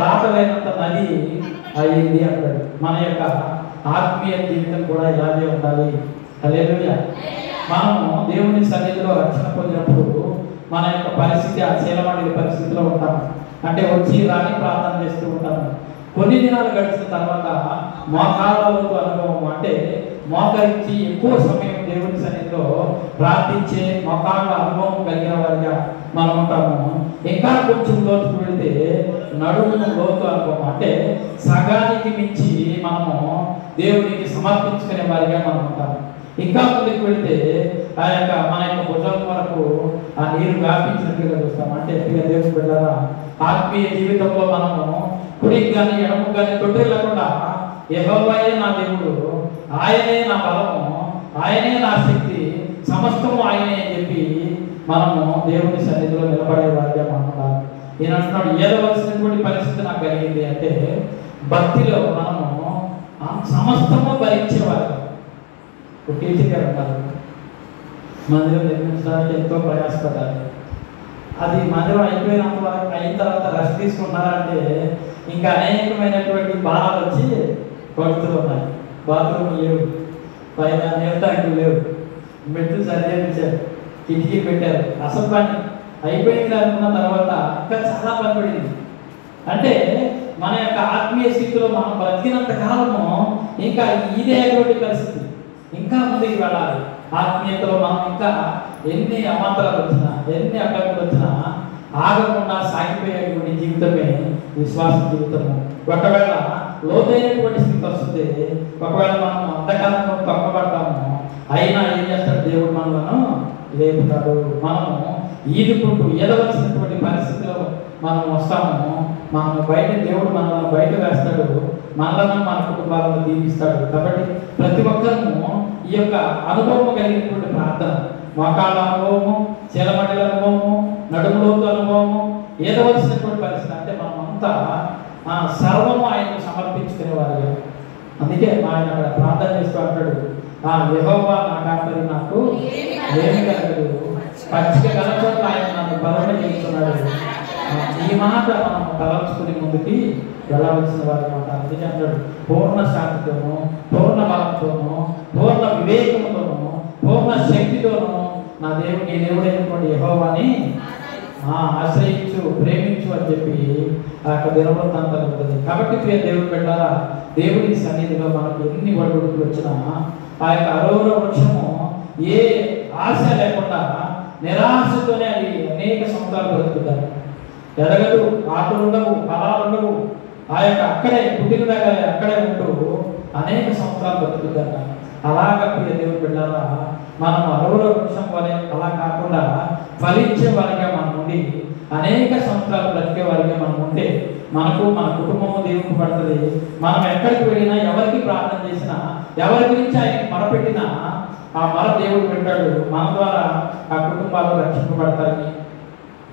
దాటలేనంత నది అయ్యింది అంటాడు. మన యొక్క ఆత్మీయ జీవితం కూడా ఇలాగే ఉండాలి. హల్లెలూయా. మనము దేవుని సన్నిధిలో రక్షణ పొందినప్పుడు మన యొక్క పరిస్థితి ఆ చీలమండలి పరిస్థితిలో ఉంటాము. అంటే వచ్చి రాని ప్రార్థన చేస్తూ ఉంటాము. కొన్ని దినాలు గడిచిన తర్వాత మోకాళ్ళకు అనుభవం, అంటే మోకరించి ఎక్కువ సమయం దేవుని సన్నిధిలో ప్రార్థించే మోకాళ్ళ అనుభవం కలిగిన వారిగా మనం ఉంటాము. ఇంకా కొంచెం లోతుకు వెళితే నడుము లోతు అనుభవం, అంటే సగానికి మించి మనము దేవునికి సమర్పించుకునే వారిగా మనం ఉంటాము. ఇంకా ముందుకు వెళితే ఆ యొక్క మన యొక్క భుజం వరకు ఆ నీరు వ్యాపించినట్లుగా చూస్తాం. అంటే దేవుని బిడ్డలారా, ఆత్మీయ జీవితంలో మనము కుడికి కానీ ఎడమకు కానీ తొట్టిల్లకుండా యెహోవాయే నా దేవుడు, ఆయనే నా బలము, ఆయనే నా శక్తి, సమస్తము ఆయనే అని చెప్పి మనము దేవుని సన్నిధిలో నిలబడే వారిగా మనం ఉండాలి. ఈయన అంటున్నాడు ఏదవలసినటువంటి పరిస్థితి నాకు కలిగింది అంటే భక్తిలో మనము సమస్తము భరించేవారు. టీచర్ గారు ఉన్నారు, మందిరం నిర్మించడానికి ఎంతో ప్రయాసపడ్డారు. అది మందిరం అయిన తర్వాత రెస్ట్ తీసుకుంటున్నారంటే ఇంకా అనేకమైనటువంటి బాణాలు వచ్చి కొడుతూ ఉన్నాయి. బాత్రూమ్ లేవు, పైన నీళ్ళ ట్యాంకులు లేవు, మెట్లు సరిచేయించారు, కిటికీ పెట్టారు. అసలు పని అయిపోయింది అనుకున్న తర్వాత ఇంకా చాలా పని పడింది. అంటే మన యొక్క ఆత్మీయ స్థితిలో మనం బ్రతికినంత కాలము ఇంకా ఇదే అటువంటి పరిస్థితి. ఇంకా ముందుకు వెళ్ళాలి. ఆత్మీయతలో మనం ఇంకా ఎన్ని అవాంతరాలు వచ్చినా, ఎన్ని అడ్డంకులు వచ్చినా ఆగకుండా సాగిపోయేటువంటి జీవితమే విశ్వాస జీవితము. ఒకవేళ లోతైనటువంటి స్థితి వస్తుంది, ఒకవేళ మనం అంధకారంలో తొక్కబడతాము, అయినా ఏం చేస్తాడు దేవుడు మనలను లేపుతాడు. మనము ఈదుకుంటూ ఎదవలసినటువంటి పరిస్థితిలో మనం వస్తాము. మనం బయట దేవుడు మనల్ని బయట వేస్తాడు, మనలను మన కుటుంబాలను దీవిస్తాడు. కాబట్టి ప్రతి ఒక్కరము ఈ యొక్క అనుభవం కలిగినటువంటి ప్రార్థన, మోకాళ్ళ అనుభవము, చీలమండలి అనుభవము, నడుములోతు అనుభవము, ఏదవలసినటువంటి పరిస్థితి అంటే మనమంతా సర్వము ఆయనకు సమర్పించుకునేవారు. అందుకే ఆయన అక్కడ ప్రార్థన చేస్తూ అంటాడు, యెహోవా నా కాపరి, నాకు ఏమి కలగదు, పచ్చిక కలచోట్ల ఆయన నన్ను బలమే చేస్తున్నాడు. ఈ మాట మనం తలంచుకుని ముందుకి వెళ్ళవలసిన వారి మాట. అందుకే అంటాడు పూర్ణ శాంతితోనూ, పూర్ణ బలంతోనూ, పూర్ణ వివేకంతోనూ, పూర్ణ శక్తితోనూ నా దేవుడు, నీ దేవుడైనటువంటి యెహోవాని ఆశ్రయించు, ప్రేమించు అని చెప్పి ఆ యొక్క దినవృత్తాంతాలు ఉంటుంది. కాబట్టి ప్రియ దేవుడు పెట్టారా, దేవుడి సన్నిధిలో మనకు ఎన్ని ఒడిదుడుకులు వచ్చినా ఆ యొక్క అరోర వృక్షము ఏ ఆశ లేకుండా నిరాశతోనే అది అనేక సంవత్సరాలు బ్రతుకుతారు. ఎదగదు, ఆటలు ఉండవు, ఫలాలు ఉండవు, ఆ యొక్క అక్కడే పుట్టిన దగ్గర అక్కడే ఉంటూ అనేక సంవత్సరాలు బ్రతుకుతారు. అలాగా ప్రియ దేవుడు బిడ్డలారా, మనం అరవల వృక్షం వలె అలా కాకుండా ఫలించే వారిగా మనం ఉండి అనేక సంవత్సరాలు బ్రతికే వారిగా మనం ఉంటే మనకు, మన కుటుంబము దేవునికి పడుతుంది. మనం ఎక్కడికి వెళ్ళినా, ఎవరికి ప్రార్థన చేసినా, ఎవరి గురించి ఆయనకి మొరపెట్టినా ఆ మొర దేవుడు పెట్టాడు. మన ద్వారా ఆ కుటుంబాలు రక్షింపబడతాయి,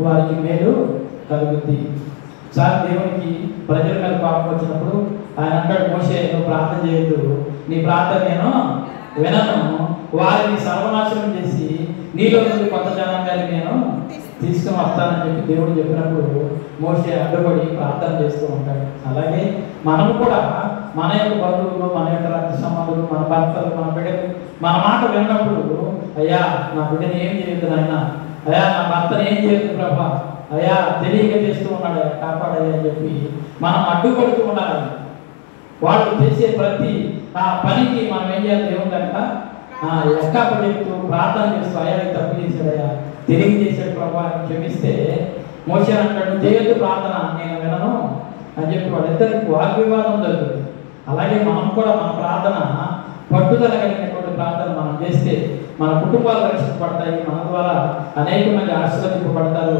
వారికి మేలు కలుగుద్ది. సార్ దేవునికి ప్రజల మీద పాపం వచ్చినప్పుడు ఆయన అంటాడు, మోషే నువ్వు ప్రార్థన చేయొద్దు, నీ ప్రార్థన నేను వినను, వారిని సర్వనాశనం చేసి నీలో నుండి కొత్త జనాంగాన్ని నేను తీసుకుని వస్తానని చెప్పి దేవుడు చెప్పినప్పుడు మోషే అడ్డుపడి ప్రార్థన చేస్తూ ఉంటాడు. అలాగే మనము కూడా మన యొక్క బంధువులు, మన యొక్క రక్త సంబంధులు, మన భర్తలు, మన బిడ్డలు మన మాట విన్నప్పుడు, అయ్యా నా బిడ్డని ఏం చేయొద్దు నాయన, అయ్యా నా భర్తను ఏం చేయొద్దు ప్రభా, అయ్యా తెలియక చేస్తూ ఉన్నాడు, కాపాడయ్యా అని చెప్పి మనం అడ్డుపడుతూ ఉండాలి. వాళ్ళు చేసే ప్రతి పనికి మనం ఏం చేయాలి, దేవుని కనుక ఎక్కాప చెప్తూ ప్రార్థన చేస్తూ, అయ్యా తప్పు చేశాడయ్యా, తిరిగి చేశాడు ప్రభా అని క్షమిస్తే మోషే అంటాడు చేయొద్దు ప్రార్థన, నేను వినను అని చెప్పి వాళ్ళిద్దరికి వాగ్వివాదం జరుగుతుంది. అలాగే మనం కూడా మన ప్రార్థన పట్టుదల కలిగినటువంటి ప్రార్థన మనం చేస్తే మన కుటుంబాలు రక్షింపబడతాయి, మన ద్వారా అనేక మంది ఆశీర్వదింపబడతారు,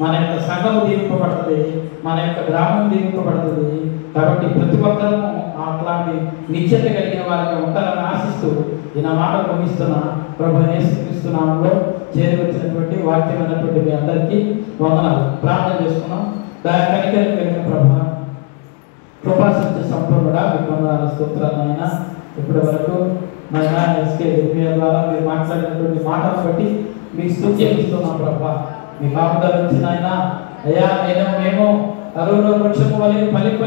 మన యొక్క సంఘం దీవింపబడుతుంది, మన యొక్క గ్రామం దీవింపబడుతుంది. కాబట్టి ప్రతి ఒక్కరూ అట్లాంటి నిశ్చత కలిగిన వారిగా ఉంటారని ఆశిస్తూ ఈ నా మాట ముగిస్తున్నా. ప్రభు యేసుక్రీస్తు నామములో చేరి వచ్చినటువంటి వాక్యమైనటువంటి మీ అందరికీ వందనాలు. ప్రార్థన చేసుకున్నాం. దాని కనికరం కలిగిన ప్రభు, కృపాసత్య సంపూర్ణుడా, మీకు వందనాలు, స్తోత్రాలు నాయన. ఇప్పటి వరకు నాయన ఎస్కే ద్వారా మీరు మాట్లాడినటువంటి మాటలను బట్టి మీకు స్తుతి చెల్లిస్తున్నాం ప్రభు. మీ కాపుదల నుంచి నాయన అయ్యా మేము అరువులో వృక్షము వలె ఫలింపలే